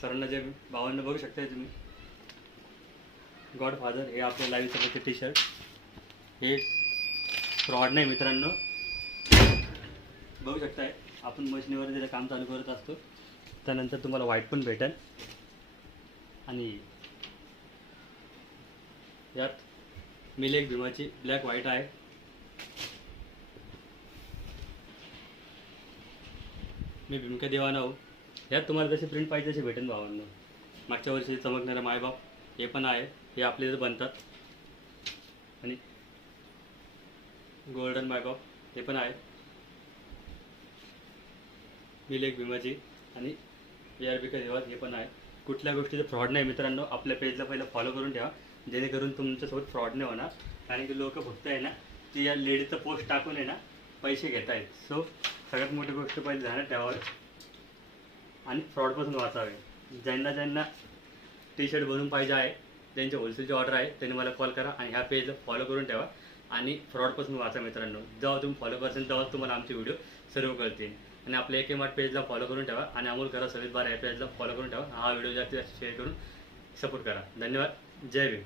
सरांना जे भावांना बघू शकताय तुम्ही, गॉडफादर हे आपल्या लाईव्ह सगळ्याचे टी शर्ट, हे फ्रॉड नाही मित्रांनो, बघू शकताय आपण मशिनीवर जे काम चालू करत असतो त्यानंतर तुम्हाला व्हाईट पण भेटेल आणि यात मिलेक भीमाची ब्लॅक व्हाईट आहे। मी भीमका देवाना हो। यात तुम्हाला जशी प्रिंट पाहिजे तशी भेटेल भावांनो। मागच्या वर्षी चमकणारा मायबाप हे पण आहे, हे आपले बनतात आणि गोल्डन मायबाप हे पण आहे, मिलेक भीमाची आणि ARB का देवा हे पण आहे। कुठल्या गोष्टीचं फ्रॉड नाही मित्रांनो। आपल्या पेजला पहिलं फॉलो करून ठेवा जेणेकरून तुमच्यासोबत फ्रॉड नाही होणार। कारण की लोक फक्त आहे ना ती या लेडीचं पोस्ट टाकून आहे ना पैसे घेत आहेत। सो सगळ्यात मोठी गोष्ट पहिले ध्यानात ठेवावे आणि फ्रॉडपासून वाचावे। ज्यांना टी शर्ट बनवून पाहिजे आहे, ज्यांची होलसेलची ऑर्डर आहे त्यांनी मला कॉल करा आणि ह्या पेजला फॉलो करून ठेवा आणि फ्रॉडपासून वाचा मित्रांनो। जेव्हा तुम्ही फॉलो करसाल तेव्हा तुम्हाला आमचे व्हिडिओ सर्व कळतील। आणि आपल्या AK मार्ट पेजला फॉलो करून ठेवा आणि अमोल करा सर्विस बार या पेजला फॉलो करून ठेवा। हा व्हिडिओ जास्तीत जास्त शेअर करून सपोर्ट करा। धन्यवाद। जय भीम।